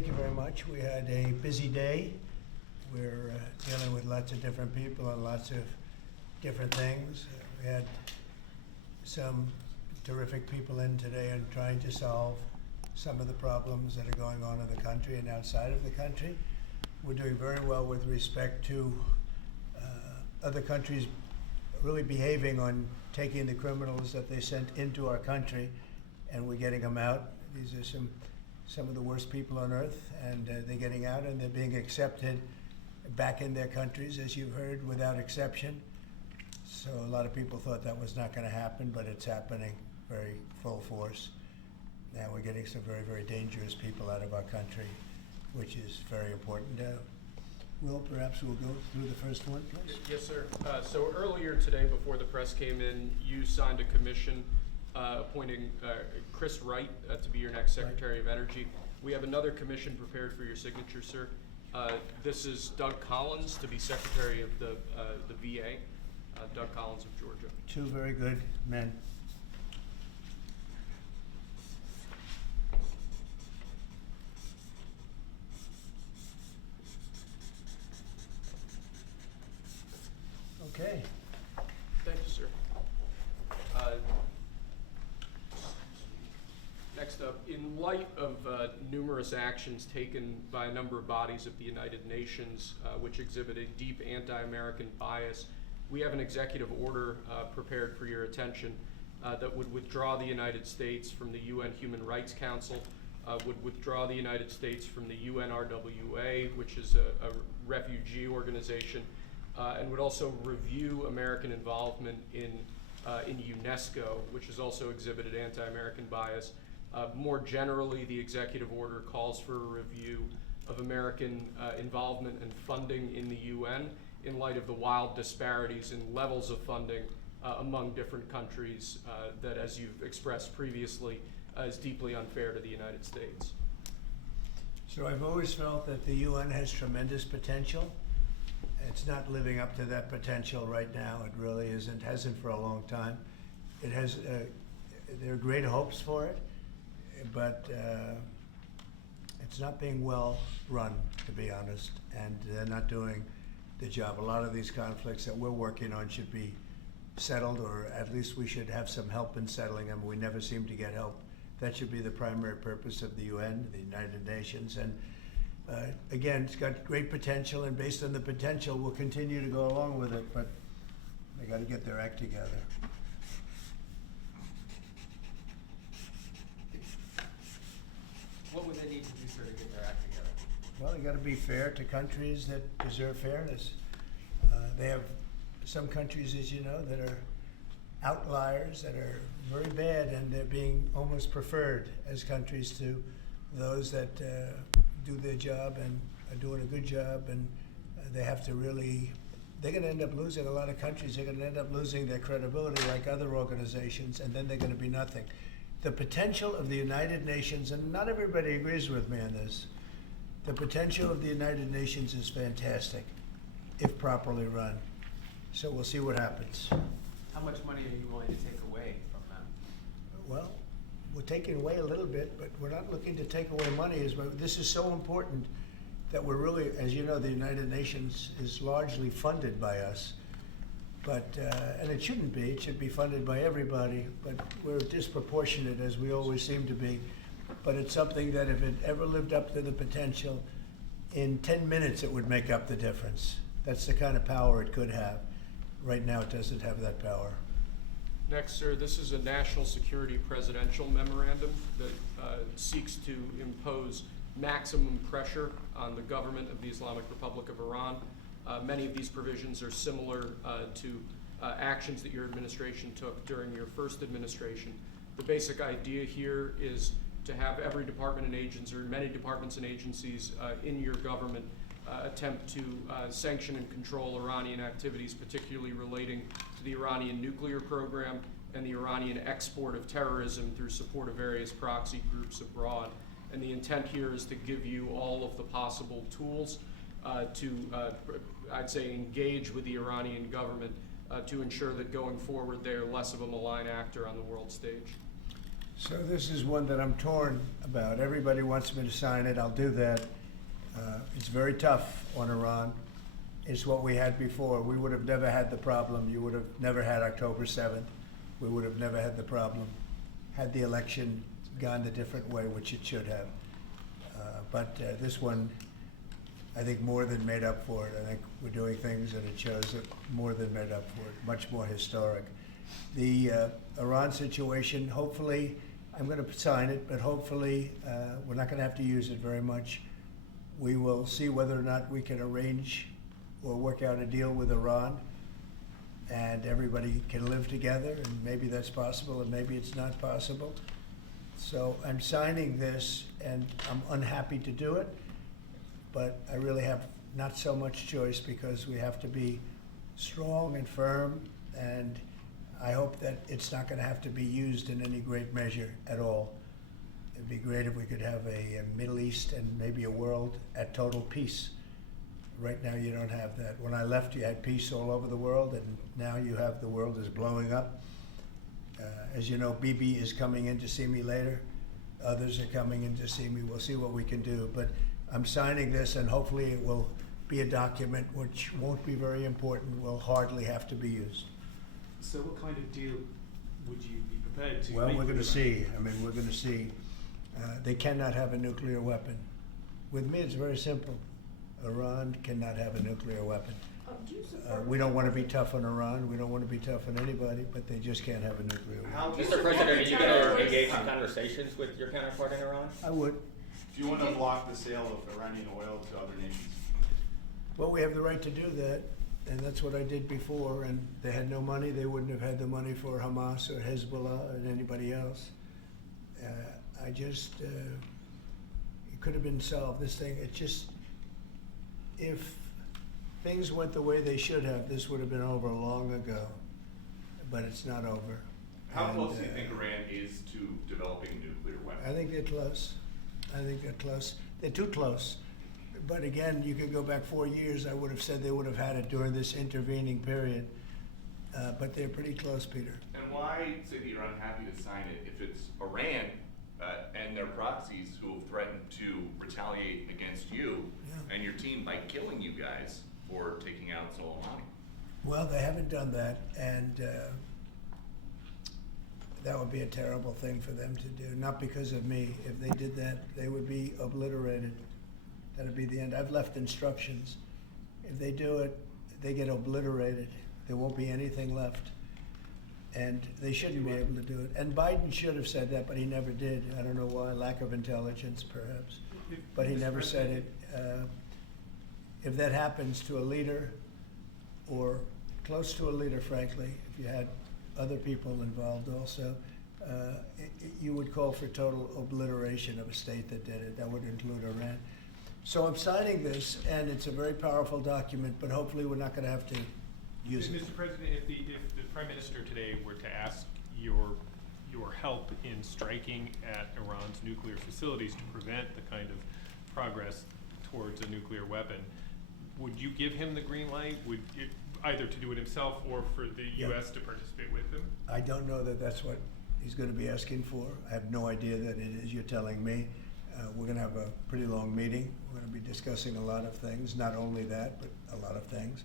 Thank you very much. We had a busy day. We're dealing with lots of different people on lots of different things. We had some terrific people in today and trying to solve some of the problems that are going on in the country and outside of the country. We're doing very well with respect to other countries really behaving on taking the criminals that they sent into our country, and we're getting them out. These are some of the worst people on earth, and they're getting out and they're being accepted back in their countries, as you've heard, without exception. So a lot of people thought that was not going to happen, but it's happening very full force. And we're getting some very, very dangerous people out of our country, which is very important. Will, perhaps we'll go through the first one, please. Yes, sir. So earlier today, before the press came in, you signed a commission appointing Chris Wright to be your next Secretary of Energy. We have another commission prepared for your signature, sir. This is Doug Collins to be Secretary of the VA, Doug Collins of Georgia. Two very good men. Okay. Thank you, sir. Next up, in light of numerous actions taken by a number of bodies of the United Nations which exhibit a deep anti-American bias, we have an executive order prepared for your attention that would withdraw the United States from the UN Human Rights Council, would withdraw the United States from the UNRWA, which is a refugee organization, and would also review American involvement in UNESCO, which has also exhibited anti-American bias. More generally, the executive order calls for a review of American involvement and funding in the UN in light of the wild disparities in levels of funding among different countries that, as you've expressed previously, is deeply unfair to the United States. So I've always felt that the UN has tremendous potential. It's not living up to that potential right now. It really isn't, hasn't for a long time. It has, there are great hopes for it, but it's not being well run, to be honest, and they're not doing the job. A lot of these conflicts that we're working on should be settled, or at least we should have some help in settling them. We never seem to get help. That should be the primary purpose of the UN, the United Nations. And again, it's got great potential, and based on the potential, we'll continue to go along with it, but they got to get their act together. What would they need to do, sir, to get their act together? Well, they got to be fair to countries that deserve fairness. They have some countries, as you know, that are outliers, that are very bad, and they're being almost preferred as countries to those that do their job and are doing a good job, and they have to really, they're going to end up losing, a lot of countries are going to end up losing their credibility like other organizations, and then they're going to be nothing. The potential of the United Nations, and not everybody agrees with me on this, the potential of the United Nations is fantastic if properly run. So we'll see what happens. How much money are you willing to take away from them? Well, we're taking away a little bit, but we're not looking to take away money. This is so important that we're really, as you know, the United Nations is largely funded by us. But, and it shouldn't be, it should be funded by everybody, but we're disproportionate, as we always seem to be. But it's something that if it ever lived up to the potential, in 10 minutes it would make up the difference. That's the kind of power it could have. Right now it doesn't have that power. Next, sir, this is a national security presidential memorandum that seeks to impose maximum pressure on the government of the Islamic Republic of Iran. Many of these provisions are similar to actions that your administration took during your first administration. The basic idea here is to have every department and agency, or many departments and agencies in your government attempt to sanction and control Iranian activities, particularly relating to the Iranian nuclear program and the Iranian export of terrorism through support of various proxy groups abroad. And the intent here is to give you all of the possible tools to, I'd say, engage with the Iranian government to ensure that going forward they're less of a malign actor on the world stage. So this is one that I'm torn about. Everybody wants me to sign it, I'll do that. It's very tough on Iran. It's what we had before. We would have never had the problem. You would have never had October 7th. We would have never had the problem had the election gone a different way, which it should have. But this one, I think, more than made up for it. I think we're doing things and it shows that more than made up for it, much more historic. The Iran situation, hopefully, I'm going to sign it, but hopefully we're not going to have to use it very much. We will see whether or not we can arrange or work out a deal with Iran and everybody can live together, and maybe that's possible and maybe it's not possible. So I'm signing this and I'm unhappy to do it, but I really have not so much choice because we have to be strong and firm, and I hope that it's not going to have to be used in any great measure at all. It'd be great if we could have a Middle East and maybe a world at total peace. Right now you don't have that. When I left, you had peace all over the world, and now you have the world is blowing up. As you know, Bibi is coming in to see me later. Others are coming in to see me. We'll see what we can do. But I'm signing this, and hopefully it will be a document which won't be very important, will hardly have to be used. So what kind of deal would you be prepared to Well, make we're going to with Iran? see. I mean, we're going to see. They cannot have a nuclear weapon. With me, it's very simple. Iran cannot have a nuclear weapon. Do you support We don't want to be tough on Iran. We don't want to be tough on anybody, but they just can't have a nuclear weapon. How, Mr. Mr. President, are you going to President, engage in conversations with your counterpart in Iran? I would. Do you want to block the sale of Iranian oil to other nations? Well, we have the right to do that, and that's what I did before, and they had no money. They wouldn't have had the money for Hamas or Hezbollah and anybody else. It could have been solved. This thing, if things went the way they should have, this would have been over long ago, but it's not over. How And, close do you think Iran is to developing a nuclear weapon? I think they're close. I think they're close. They're too close. But again, you could go back 4 years, I would have said they would have had it during this intervening period. But they're pretty close, Peter. And why say that you're unhappy to sign it if it's Iran and their proxies who have threatened to retaliate against you Yeah. and your team by killing you guys for taking out Soleimani? Well, they haven't done that, and that would be a terrible thing for them to do. Not because of me. If they did that, they would be obliterated. That'd be the end. I've left instructions. If they do it, they get obliterated. There won't be anything left. And they shouldn't be able to do it. And Biden should have said that, but he never did. I don't know why, lack of intelligence perhaps. But he never said it. If that happens to a leader, or close to a leader, frankly, if you had other people involved also, you would call for total obliteration of a state that did it. That would include Iran. So I'm signing this, and it's a very powerful document, but hopefully we're not going to have to use it. Mr. President, if the Prime Minister today were to ask your help in striking at Iran's nuclear facilities to prevent the kind of progress towards a nuclear weapon, would you give him the green light? Would it, either to do it himself or for the Yeah. U.S. to participate with him? I don't know that that's what he's going to be asking for. I have no idea that it is. You're telling me. We're going to have a pretty long meeting. We're going to be discussing a lot of things, not only that, but a lot of things.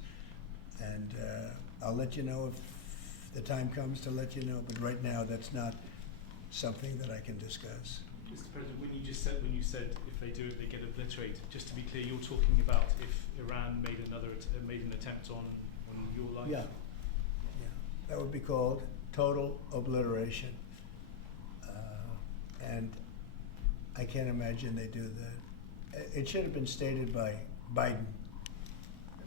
And I'll let you know if the time comes to let you know, but right now that's not something that I can discuss. Mr. President, when you said if they do it, they get obliterated. Just to be clear, you're talking about if Iran made an attempt on your life. Yeah. That would be called total obliteration. And I can't imagine they do that. It should have been stated by Biden,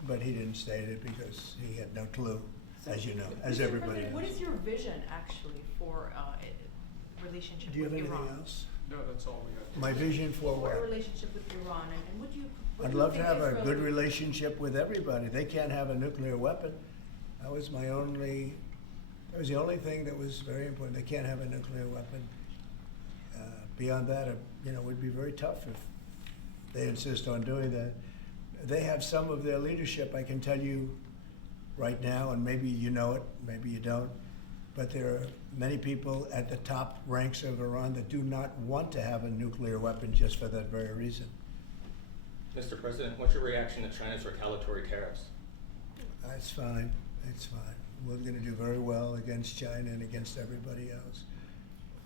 but he didn't state it because he had no clue, as you know, as Mr. everybody President, knows. what is your vision actually for relationship Do you have with anything Iran? else? No, that's all we got. My vision for For a what? relationship with Iran, and what do you? what I'd do you love to think have a Israel good would- relationship with everybody. They can't have a nuclear weapon. That was the only thing that was very important. They can't have a nuclear weapon. Beyond that, it would be very tough if they insist on doing that. They have some of their leadership, I can tell you right now, and maybe you know it, maybe you don't, But there are many people at the top ranks of Iran that do not want to have a nuclear weapon just for that very reason. Mr. President, what's your reaction to China's retaliatory tariffs? It's fine, it's fine. We're gonna do very well against China and against everybody else.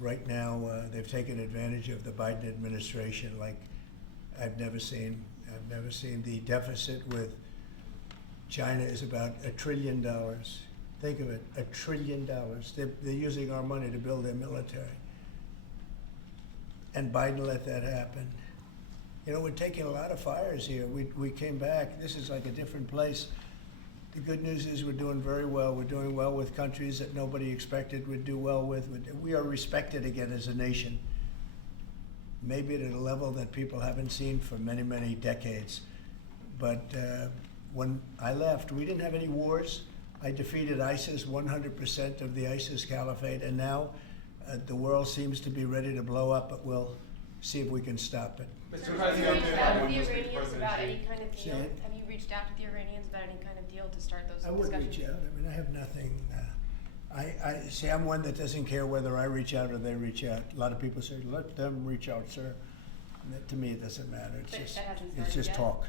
Right now, they've taken advantage of the Biden administration like I've never seen. I've never seen. The deficit with China is about $1 trillion. Think of it, $1 trillion. They're using our money to build their military. And Biden let that happen. You know, we're taking a lot of fires here. We came back. This is like a different place. The good news is we're doing very well. We're doing well with countries that nobody expected we'd do well with. We are respected again as a nation. Maybe at a level that people haven't seen for many, many decades. But when I left, we didn't have any wars. I defeated ISIS, 100% of the ISIS caliphate, and now the world seems to be ready to blow up, but we'll see if we can stop it. Mr. Have you President, reached out to when the you speak to Iranians President about Xi- any kind of Say deal? it. Have you reached out to the Iranians about any kind of deal to start those I would discussions? reach out. I mean, I have nothing. I see. I'm one that doesn't care whether I reach out or they reach out. A lot of people say, "Let them reach out, sir." And that, to me, it doesn't matter. It's But just that hasn't it's started just yet? talk.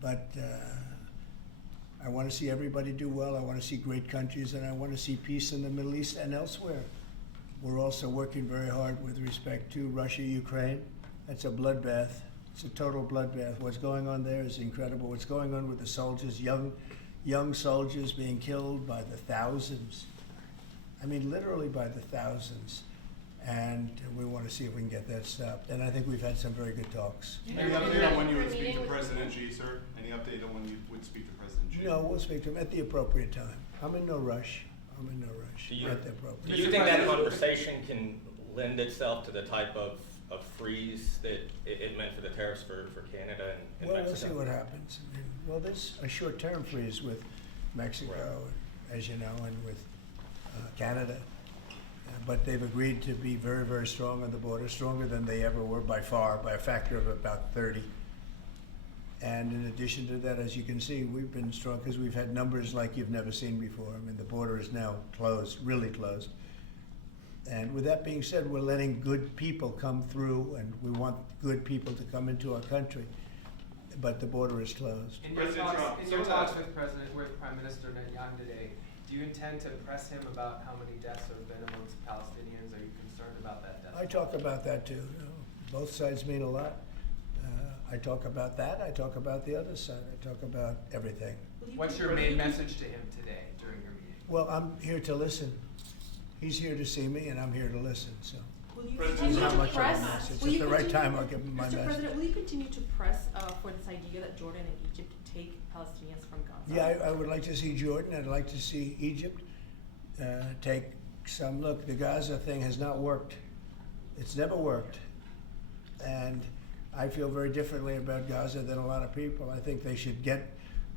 But I want to see everybody do well. I want to see great countries, and I want to see peace in the Middle East and elsewhere. We're also working very hard with respect to Russia, Ukraine. That's a bloodbath. It's a total bloodbath. What's going on there is incredible. What's going on with the soldiers, young soldiers being killed by the thousands. I mean, literally by the thousands. And we want to see if we can get that stopped. And I think we've had some very good talks. Any update on when you would meeting speak to with- President Xi, sir? Any update on when you would speak to President Xi? No, we'll speak to him at the appropriate time. I'm in no rush. Do you- At the Do appropriate. you think that conversation can lend itself to the type of freeze that it meant for the tariffs for Canada and Well, Mexico? we'll see what happens. I mean, well, there's a short-term freeze with Mexico, as you know, and with Canada. But they've agreed to be very, very strong on the border, stronger than they ever were by far, by a factor of about 30. And in addition to that, as you can see, we've been strong because we've had numbers like you've never seen before. I mean, the border is now closed, really closed. And with that being said, we're letting good people come through, and we want good people to come into our country. But the border is closed. In your President talks, Trump, in your so, talks with Prime Minister Netanyahu today, do you intend to press him about how many deaths have been amongst Palestinians? Are you concerned about that death? I talk about that too. You know, both sides mean a lot. I talk about that. I talk about the other side. I talk about everything. What's your main message to him today during your meeting? Well, I'm here to listen. He's here to see me, and I'm here to listen. So, Will you President continue not to much of a press? message. Will At you the right continue- time, I'll give him my Mr. message. President, will you continue to press for this idea that Jordan and Egypt take Palestinians from Gaza? Yeah, I would like to see Jordan. I'd like to see Egypt take some look. The Gaza thing has not worked. It's never worked, and I feel very differently about Gaza than a lot of people. I think they should get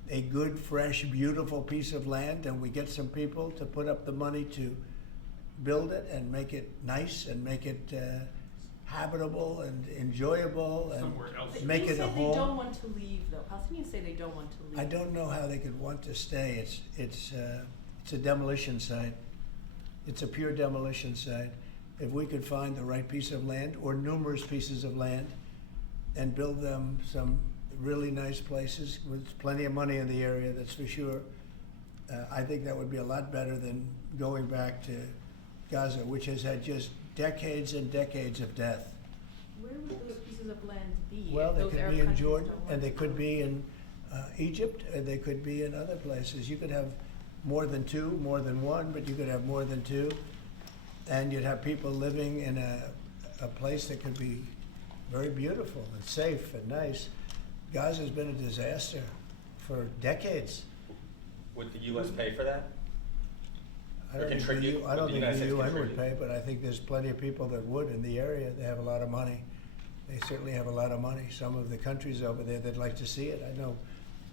a good, fresh, beautiful piece of land, and we get some people to put up the money to build it and make it nice and make it habitable and enjoyable and Somewhere else. make They it a say home. they don't want to leave, though. Palestinians say they don't want to leave. I don't know how they could want to stay. It's a demolition site. It's a pure demolition site. If we could find the right piece of land or numerous pieces of land and build them some really nice places with plenty of money in the area, that's for sure. I think that would be a lot better than going back to Gaza, which has had just decades and decades of death. Where would those pieces of land be? Well, if they those could Arab be in countries Jordan, don't want and they to could go? be in Egypt, and they could be in other places. You could have more than two, more than one, but you could have more than two. And you'd have people living in a place that could be very beautiful and safe and nice. Gaza's been a disaster for decades. Would the U.S. pay for that? I Or don't think contribute? I don't Would the think United the States UN would contribute? pay, but I think there's plenty of people that would in the area. They have a lot of money. They certainly have a lot of money. Some of the countries over there, they'd like to see it. I know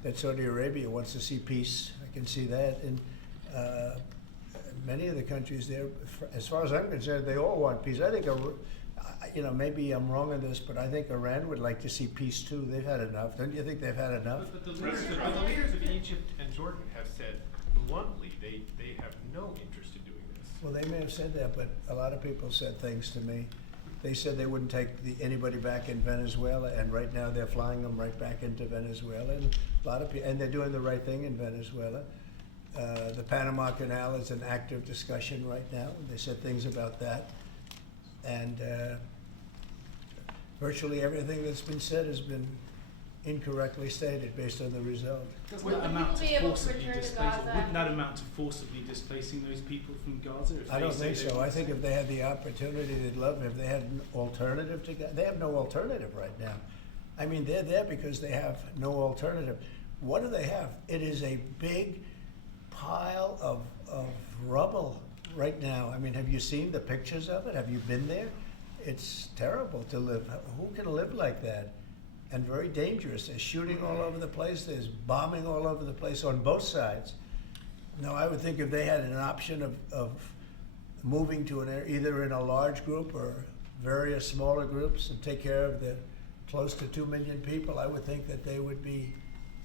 that Saudi Arabia wants to see peace. I can see that. And many of the countries there, as far as I'm concerned, they all want peace. I think, maybe I'm wrong on this, but I think Iran would like to see peace too. They've had enough. Don't you think they've had enough? But the leaders of Egypt and Jordan have said bluntly they have no interest Well, they may have said that, but a lot of people said things to me. They said they wouldn't take anybody back in Venezuela, and right now they're flying them right back into Venezuela. And a lot of people, and they're doing the right thing in Venezuela. The Panama Canal is an active discussion right now. They said things about that, and virtually everything that's been said has been incorrectly stated based on the result. Doesn't Would that the amount people to be able to forcibly return to displacing? Gaza? Wouldn't that amount to forcibly displacing those people from Gaza? If I they don't say think they so. want I to think stay? if they had the opportunity, they'd love it. If they had an alternative to Gaza, they have no alternative right now. I mean, they're there because they have no alternative. What do they have? It is a big pile of rubble right now. I mean, have you seen the pictures of it? Have you been there? It's terrible to live. Who can live like that? And very dangerous. There's shooting all over the place. There's bombing all over the place on both sides. No, I would think if they had an option of moving to an area, either in a large group or various smaller groups, and take care of the close to 2 million people, I would think that they would be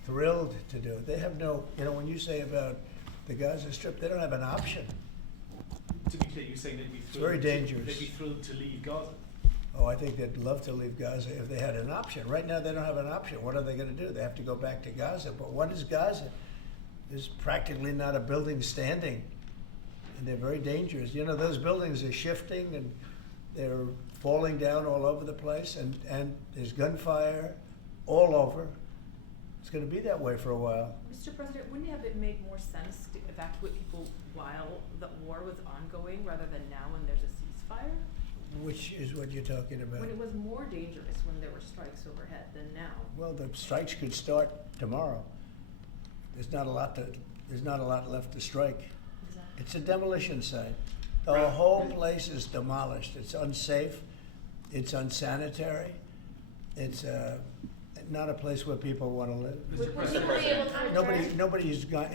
thrilled to do it. They have no, when you say about the Gaza Strip, they don't have an option. To be clear, you're saying they'd be thrilled. very dangerous. They'd be thrilled to leave Gaza. Oh, I think they'd love to leave Gaza if they had an option. Right now, they don't have an option. What are they going to do? They have to go back to Gaza. But what is Gaza? There's practically not a building standing, and they're very dangerous. Those buildings are shifting and they're falling down all over the place, and there's gunfire all over. It's going to be that way for a while. Mr. President, wouldn't it have made more sense to evacuate people while the war was ongoing rather than now when there's a ceasefire? Which is what you're talking about. When it was more dangerous when there were strikes overhead than now. Well, the strikes could start tomorrow. There's not a lot left to strike. Exactly. It's a demolition site. The whole place is demolished. It's unsafe. It's unsanitary. It's not a place where people want to live. Would people be able to return? Nobody's got.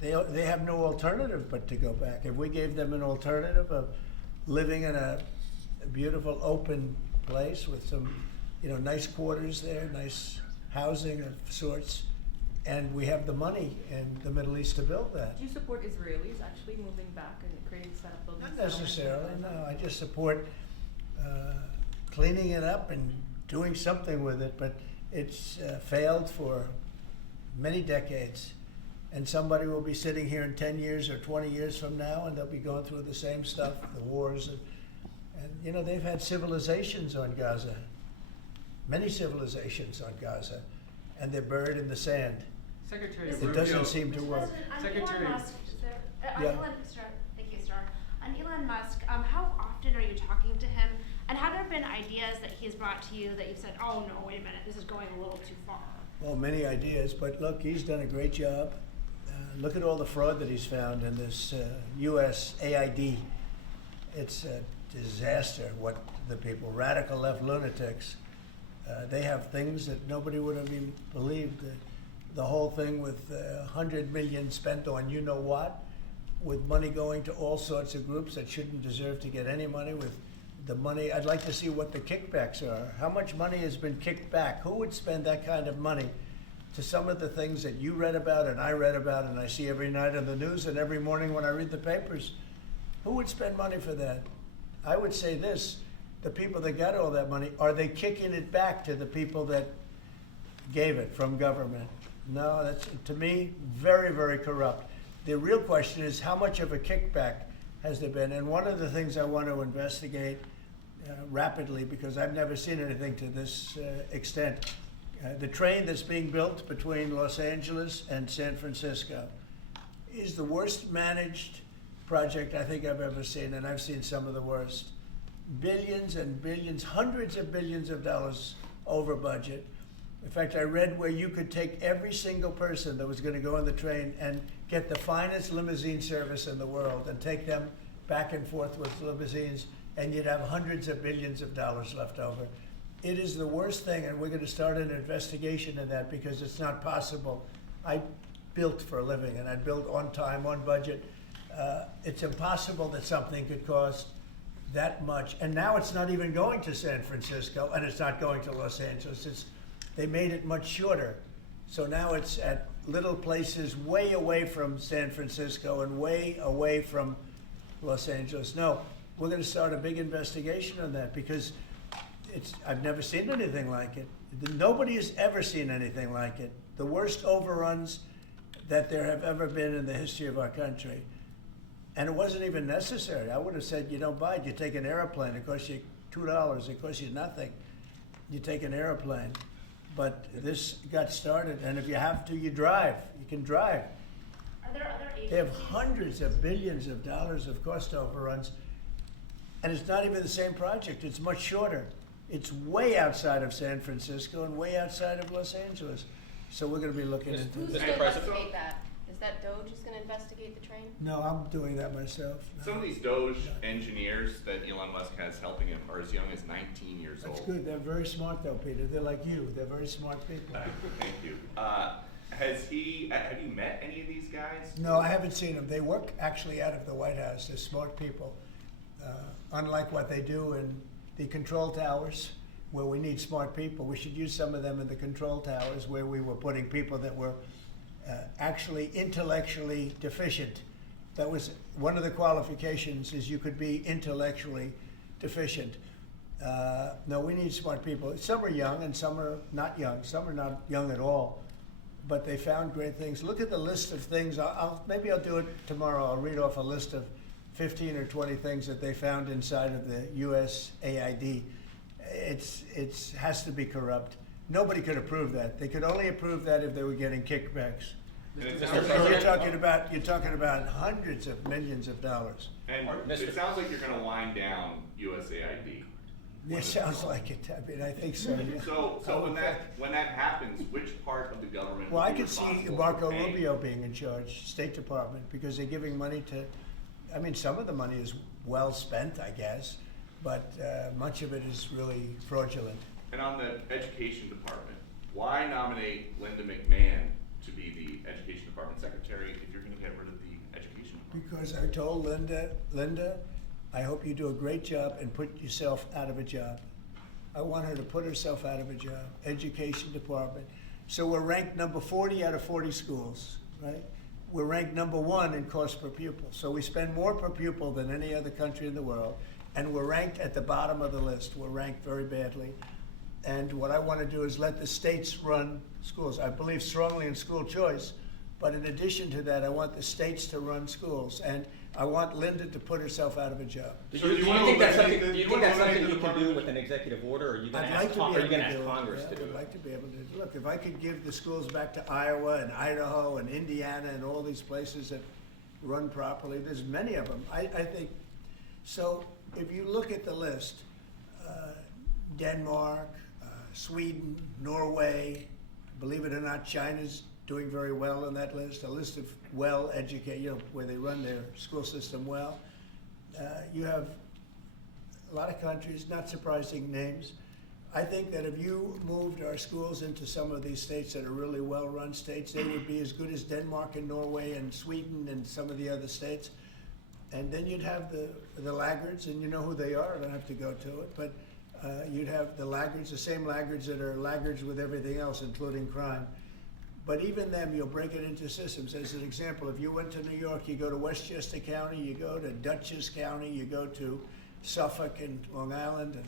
They have no alternative but to go back. If we gave them an alternative of living in a beautiful open place with some, nice quarters there, nice housing of sorts, and we have the money in the Middle East to build that. Do you support Israelis actually moving back and creating setup buildings? Not necessarily, no. I just support cleaning it up and doing something with it, but it's failed for many decades. And somebody will be sitting here in 10 years or 20 years from now, and they'll be going through the same stuff, the wars. And they've had civilizations on Gaza, many civilizations on Gaza, and they're buried in the sand. Secretary It Rubio. doesn't seem to work. Secretary- On Elon Musk, Yeah. thank you, Star. On Elon Musk, how often are you talking to him? And have there been ideas that he's brought to you that you've said, oh no, wait a minute, this is going a little too far? Well, many ideas, but look, he's done a great job. Look at all the fraud that he's found in this U.S. AID. It's a disaster what the people, radical left lunatics, they have things that nobody would have even believed. The whole thing with $100 million spent on you-know-what, with money going to all sorts of groups that shouldn't deserve to get any money, with the money, I'd like to see what the kickbacks are. How much money has been kicked back? Who would spend that kind of money to some of the things that you read about and I read about and I see every night on the news and every morning when I read the papers? Who would spend money for that? I would say this, the people that got all that money, are they kicking it back to the people that gave it from government? No, that's, to me, very, very corrupt. The real question is, how much of a kickback has there been? And one of the things I want to investigate rapidly, because I've never seen anything to this extent, the train that's being built between Los Angeles and San Francisco is the worst managed project I think I've ever seen, and I've seen some of the worst. Billions and billions, hundreds of billions of dollars over budget. In fact, I read where you could take every single person that was going to go on the train and get the finest limousine service in the world and take them back and forth with limousines, and you'd have hundreds of billions of dollars left over. It is the worst thing, and we're going to start an investigation in that because it's not possible. I built for a living, and I built on time, on budget. It's impossible that something could cost that much. And now it's not even going to San Francisco, and it's not going to Los Angeles. They made it much shorter. So now it's at little places way away from San Francisco and way away from Los Angeles. No, we're gonna start a big investigation on that because I've never seen anything like it. Nobody has ever seen anything like it. The worst overruns that there have ever been in the history of our country. And it wasn't even necessary. I would have said, you don't buy it. You take an airplane. It costs you $2. It costs you nothing. You take an airplane. But this got started, and if you have to, you drive. You can drive. Are there other agencies? They have hundreds of billions of dollars of cost overruns, and it's not even the same project. It's much shorter. It's way outside of San Francisco and way outside of Los Angeles. So we're going to be looking into Who's this. gonna investigate that? Is that DOGE is gonna investigate the train? No, I'm doing that myself. No. Some of these Doge engineers that Elon Musk has helping him are as young as 19 years That's old. good. They're very smart, though, Peter. They're like you. They're very smart people. Thank you. Have you met any of these guys? No, I haven't seen them. They work actually out of the White House. They're smart people. Unlike what they do in the control towers, where we need smart people, we should use some of them in the control towers where we were putting people that were actually intellectually deficient. That was one of the qualifications, is you could be intellectually deficient. No, we need smart people. Some are young and some are not young. Some are not young at all. But they found great things. Look at the list of things. Maybe I'll do it tomorrow. I'll read off a list of 15 or 20 things that they found inside of the USAID. It has to be corrupt. Nobody could approve that. They could only approve that if they were getting kickbacks. And it Mr. sounds President? You're talking about hundreds of millions of dollars. and it sounds like you're going to wind down USAID. It sounds like it. I mean, I think so. Yeah. So when that happens, which part of the government? Well, will I be could see responsible Marco for paying? Rubio being in charge, State Department, because they're giving money to, I mean, some of the money is well spent, I guess, but much of it is really fraudulent. And on the education department, why nominate Linda McMahon to be the education department secretary if you're going to get rid of the education department? Because I told Linda, I hope you do a great job and put yourself out of a job. I want her to put herself out of a job, education department. So we're ranked number 40 out of 40 schools, right? We're ranked number 1 in cost per pupil. So we spend more per pupil than any other country in the world. And we're ranked at the bottom of the list. We're ranked very badly. And what I want to do is let the states run schools. I believe strongly in school choice. But in addition to that, I want the states to run schools. And I want Linda to put herself out of a job. Do So you do you wanna think that's eliminate something, the- do you you think wanna that's something eliminate you the can do Department with an executive order, or are you gonna I'd ask, like to be are you able gonna to ask do it. Congress Yeah, to do I'd it? like to be able to. Look, if I could give the schools back to Iowa and Idaho and Indiana and all these places that run properly, there's many of them. I think, so if you look at the list, Denmark, Sweden, Norway, believe it or not, China's doing very well on that list, a list of well-educated, where they run their school system well. You have a lot of countries, not surprising names. I think that if you moved our schools into some of these states that are really well-run states, they would be as good as Denmark and Norway and Sweden and some of the other states. And then you'd have the laggards, and you know who they are, I don't have to go to it, but you'd have the laggards, the same laggards that are laggards with everything else, including crime. But even them, you'll break it into systems. As an example, if you went to New York, you go to Westchester County, you go to Dutchess County, you go to Suffolk and Long Island and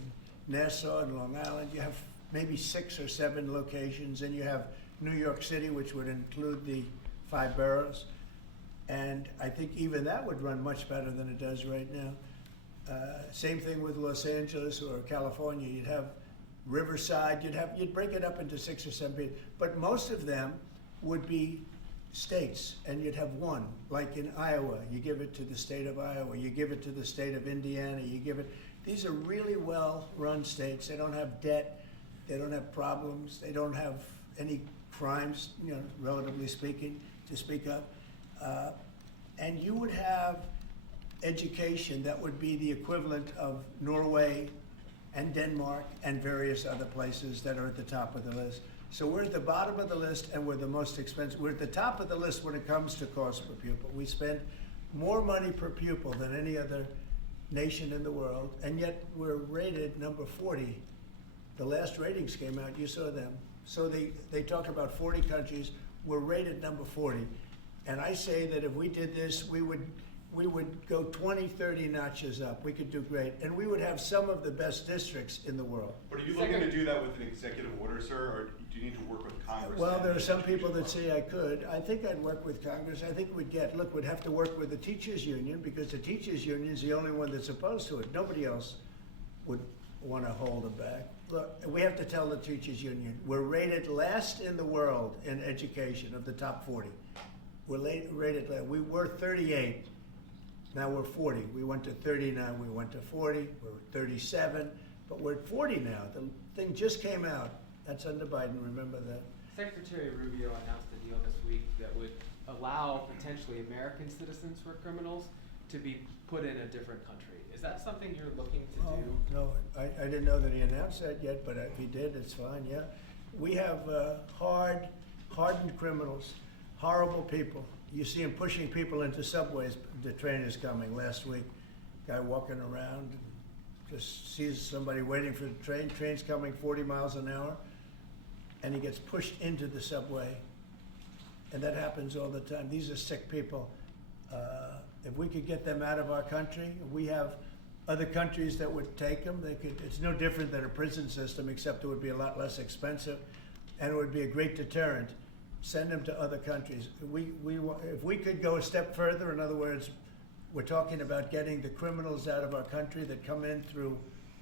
Nassau and Long Island, you have maybe 6 or 7 locations, and you have New York City, which would include the 5 boroughs. And I think even that would run much better than it does right now. Same thing with Los Angeles or California. You'd have Riverside, you'd break it up into 6 or 7, but most of them would be states, and you'd have one. Like in Iowa, you give it to the state of Iowa, you give it to the state of Indiana, you give it. These are really well-run states. They don't have debt, they don't have problems, they don't have any crimes, relatively speaking, to speak of. And you would have education that would be the equivalent of Norway and Denmark and various other places that are at the top of the list. So we're at the bottom of the list, and we're the most expensive. We're at the top of the list when it comes to cost per pupil. We spend more money per pupil than any other nation in the world, and yet we're rated number 40. The last ratings came out, you saw them. So they talk about 40 countries, we're rated number 40. And I say that if we did this, we would we would go 20, 30 notches up. We could do great. And we would have some of the best districts in the world. But are you looking to do that with an executive order, sir, or do you need to work with Congress? Well, there are and some education people that department? say I could. I think I'd work with Congress. I think we'd have to work with the teachers union, because the teachers union is the only one that's opposed to it. Nobody else would want to hold them back. Look, we have to tell the teachers union, we're rated last in the world in education of the top 40. We're rated last. We were 38. Now we're 40. We went to 39. We went to 40. We're 37. But we're at 40 now. The thing just came out. That's under Biden. Remember that. Secretary Rubio announced a deal this week that would allow potentially American citizens who are criminals to be put in a different country. Is that something you're looking to Oh, do? no, I didn't know that he announced that yet, but if he did, it's fine, yeah. We have hardened criminals, horrible people. You see him pushing people into subways. The train is coming last week. Guy walking around, just sees somebody waiting for the train. Train's coming 40 miles an hour, and he gets pushed into the subway. And that happens all the time. These are sick people. If we could get them out of our country, we have other countries that would take them. They could. It's no different than a prison system, except it would be a lot less expensive, and it would be a great deterrent. Send them to other countries. If we could go a step further, in other words, we're talking about getting the criminals out of our country that come in through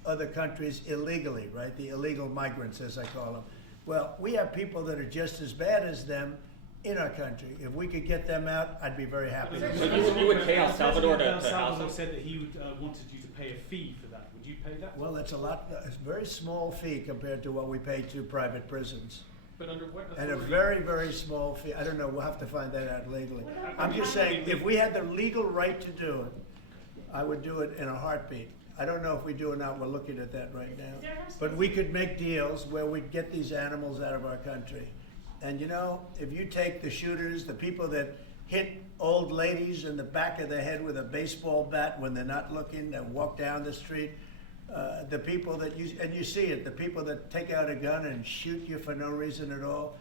other countries illegally, right? The illegal migrants, as I call them. Well, we have people that are just as bad as them in our country. If we could get them out, I'd be very happy. So you would pay El Salvador to El house Salvador them? said that he would, wanted you to pay a fee for that. Would you pay that? Well, it's a very small fee compared to what we pay to private prisons. But under what And a authority? very, very small fee. I don't know, we'll have to find that out legally. I'm just saying, if we had the legal right to do it, I would do it in a heartbeat. I don't know if we do or not, we're looking at that right now. But we could make deals where we'd get these animals out of our country. And you know, if you take the shooters, the people that hit old ladies in the back of the head with a baseball bat when they're not looking, and walk down the street, the people that you see it, the people that take out a gun and shoot you for no reason at all.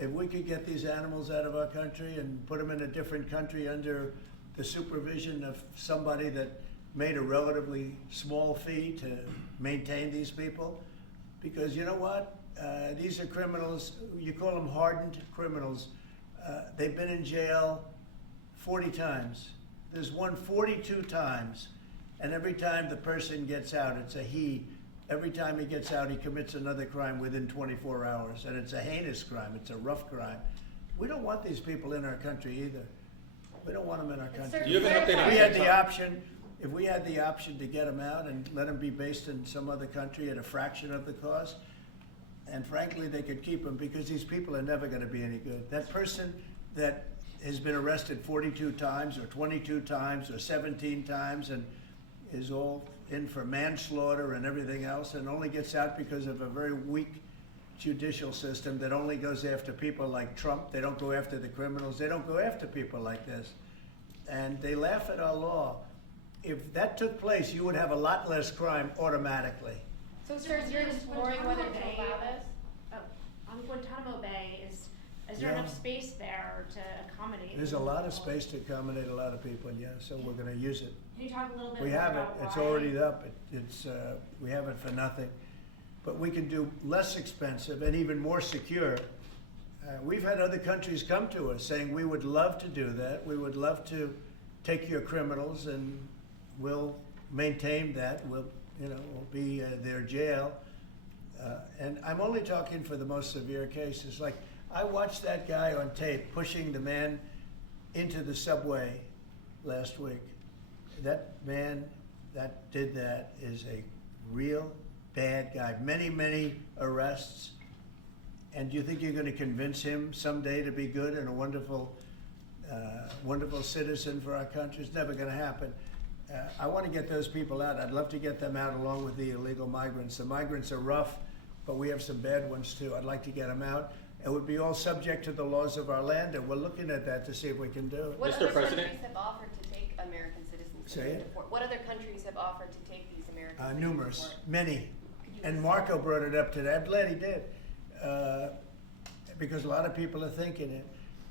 If we could get these animals out of our country and put them in a different country under the supervision of somebody that made a relatively small fee to maintain these people, because you know what? These are criminals, you call them hardened criminals. They've been in jail 40 times. There's one 42 times. And every time the person gets out, it's a he. Every time he gets out, he commits another crime within 24 hours. And it's a heinous crime. It's a rough crime. We don't want these people in our country either. We don't want them in our country. Do you have an update on If we had the TikTok? option, if we had the option to get them out and let them be based in some other country at a fraction of the cost, and frankly, they could keep them, because these people are never going to be any good. That person that has been arrested 42 times or 22 times or 17 times and is all in for manslaughter and everything else, and only gets out because of a very weak judicial system that only goes after people like Trump. They don't go after the criminals. They don't go after people like this. And they laugh at our law. If that took place, you would have a lot less crime automatically. So, sir, you're exploring whether to allow this? On Guantanamo Bay, is there Yeah. enough space there to accommodate? There's a lot of people? space to accommodate a lot of people, yeah, so we're gonna use it. Can you talk a little bit We more have it, about it's why? already up, we have it for nothing. But we can do less expensive and even more secure. We've had other countries come to us saying, we would love to do that, we would love to take your criminals and we'll maintain that, we'll be their jail. And I'm only talking for the most severe cases. Like, I watched that guy on tape pushing the man into the subway last week. That man that did that is a real bad guy. Many, many arrests. And do you think you're going to convince him someday to be good and a wonderful, wonderful citizen for our country? It's never going to happen. I want to get those people out. I'd love to get them out along with the illegal migrants. The migrants are rough, but we have some bad ones too. I'd like to get them out. It would be all subject to the laws of our land, and we're looking at that to see if we can do it. What Mr. other President? countries have offered to take American citizens? Say it? What other countries have offered to take these American citizens? Numerous, for- many. Could you And list Marco them? brought it up today. I'm glad he did, because a lot of people are thinking it.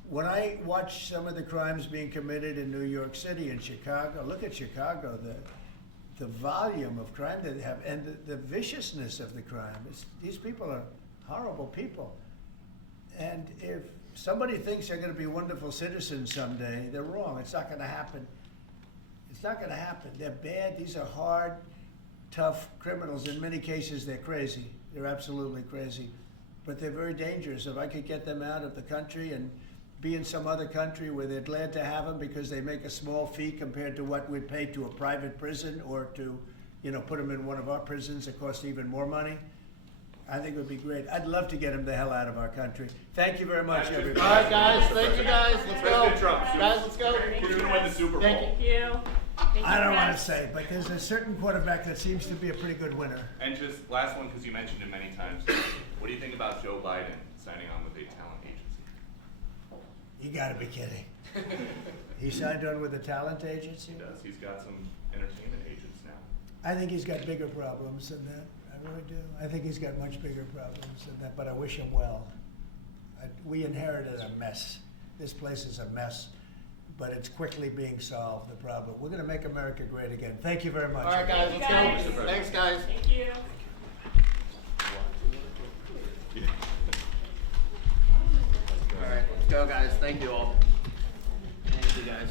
when I watch some of the crimes being committed in New York City and Chicago, look at Chicago, the volume of crime that they have and the viciousness of the crime. These people are horrible people. And if somebody thinks they're going to be wonderful citizens someday, they're wrong. It's not going to happen. It's not going to happen. They're bad. These are hard, tough criminals. In many cases, they're crazy. They're absolutely crazy. But they're very dangerous. If I could get them out of the country and be in some other country where they're glad to have them because they make a small fee compared to what we'd pay to a private prison or to, put them in one of our prisons that cost even more money, I think it would be great. I'd love to get them the hell out of our country. Thank you very much, everybody. All right, guys. Thank you, guys. Let's go. President Trump, Guys, let's go. Who's gonna win the Super Bowl? Thank you. I don't want to say, but there's a certain quarterback that seems to be a pretty good winner. And just last one, because you mentioned it many times. What do you think about Joe Biden signing on with a talent agency? You got to be kidding. He signed on with a talent agency? He does. He's got some entertainment agents now. I think he's got bigger problems than that. I really do. I think he's got much bigger problems than that, but I wish him well. We inherited a mess. This place is a mess, but it's quickly being solved, the problem. We're going to make America great again. Thank you very much. All right, guys, let's go. Thanks, guys. Thank you. All right, let's go, guys. Thank you all. Thank you, guys.